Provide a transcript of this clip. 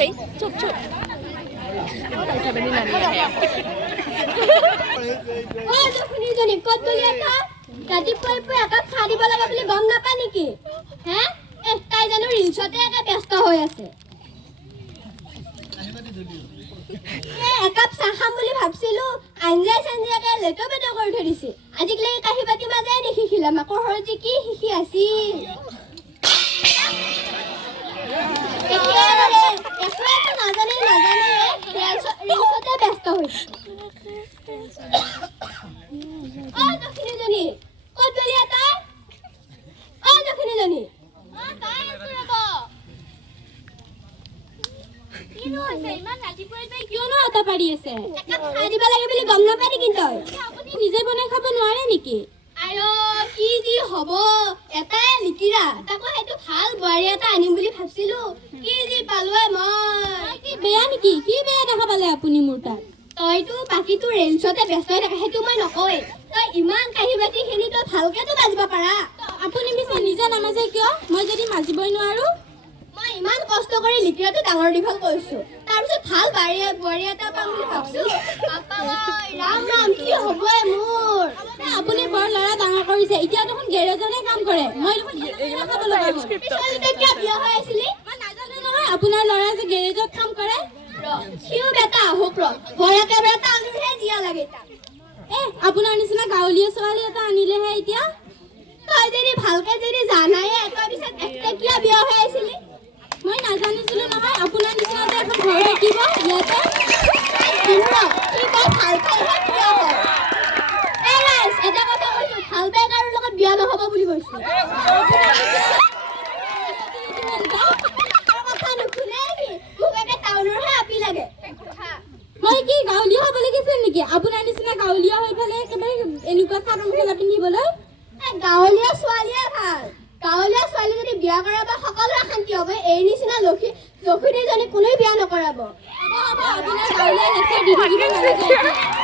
চুপ চুপ উঠা বেনি নানি আহে ও যখনি জনি কত লেখা ৰাতিপুৱাই পুৱা একাপ চাহ দিব লাগে বুলি গম নাপা নেকি হে তাই জানো ৰিলছতে একা ব্যস্ত হৈ আছে একাপ চাহ খাম বুলি ভাবছিলো আঞ্জা চাঞ্জাকে লেটো বেটো কৰি থৈ দিছে আজিকালি কাহি বাতি মাজে দেখিছিলা মাকৰ ঘৰত যে কি শিকি আছিল নাজানে ৰিলছতে ব্যস্ত হৈছে ও দক্ষিণীজনী ক'ত গলি তই ও দক্ষিণীজনী তাই আছো ৰব কিনো হৈছে ইমান ৰাতিপুৱাই তাই কিয়নো আটা পাৰি আছে একাপ চাহ দিব লাগে বুলি গম নাপায় নেকি তই আপুনি নিজে বনাই খাব নোৱাৰে নেকি আয়ো কি যি হ'ব এটাই লিকিৰা তাকো সেইটো ভাল বোৱাৰী এটা আনিম বুলি ভাবছিলো কি যি পালোৱে মই কি বেয়া নেকি কি বেয়া দেখা পালে আপুনি মোৰ তাত তইতো বাকীটো ৰেলছতে ব্যস্ত হৈ থাকে সেইটো মই নকয় তই ইমান কাহি বাতিখিনি তই ভালকেতো বাজিব পাৰা আপুনি পিছে নিজে নামাজে কিয় মই যদি মাজিবই নোৱাৰো মই ইমান কষ্ট কৰি লিকিৰাটো ডাঙৰ দীঘল কৰিছো তাৰপিছত ভাল বোৱাৰী এটা পাম বুলি ভাবছো ৰাম ৰাম কি হ'ব মোৰ আপুনি বৰ ল'ৰা ডাঙৰ কৰিছে এতিয়া দেখোন গেৰেজতে কাম কৰে মই দেখোন খাব লগা হ'ল কিয় বিয়া হৈ আছিলি মই নাজানো নহয় আপোনাৰ ল'ৰা যে গেৰেজত কাম কৰে সিও বেটা আহক ঘৰতে বেটা আনিহে জিয়া লাগে আপোনাৰ নিচিনা গাঁৱলীয়া ছোৱালী এটা আনিলেহে এতিয়া তই যদি ভালকে যদি জানাই তই পিছত কিয় বিয়া হৈ আছিলি মই নাজানিছিলো নহয় আপোনাৰ নিচিনা যে এখন ঘৰ থাকিব ইয়াতে এটা কথা কৈছো ভাল পাই কাৰো লগত বিয়া নহব বুলি কৈছো মই কি গাঁৱলীয়া হ'ব লাগিছিল নেকি আপোনাৰ নিচিনা গাঁৱলীয়া হৈ পেলাই একেবাৰে এনেকুৱা চাদৰ মেখেলা পিন্ধিবলৈ গাঁৱলীয়া ছোৱালীয়ে ভাল গাঁৱলীয়া ছোৱালী যদি বিয়া কৰাব সকলোৰে শান্তি হ'ব এই নিচিনা লক্ষীজনী কোনেও বিয়া নকৰাব আপোনাৰ গাঁৱলীয়া লেখীয়া দি থাকিব নালাগে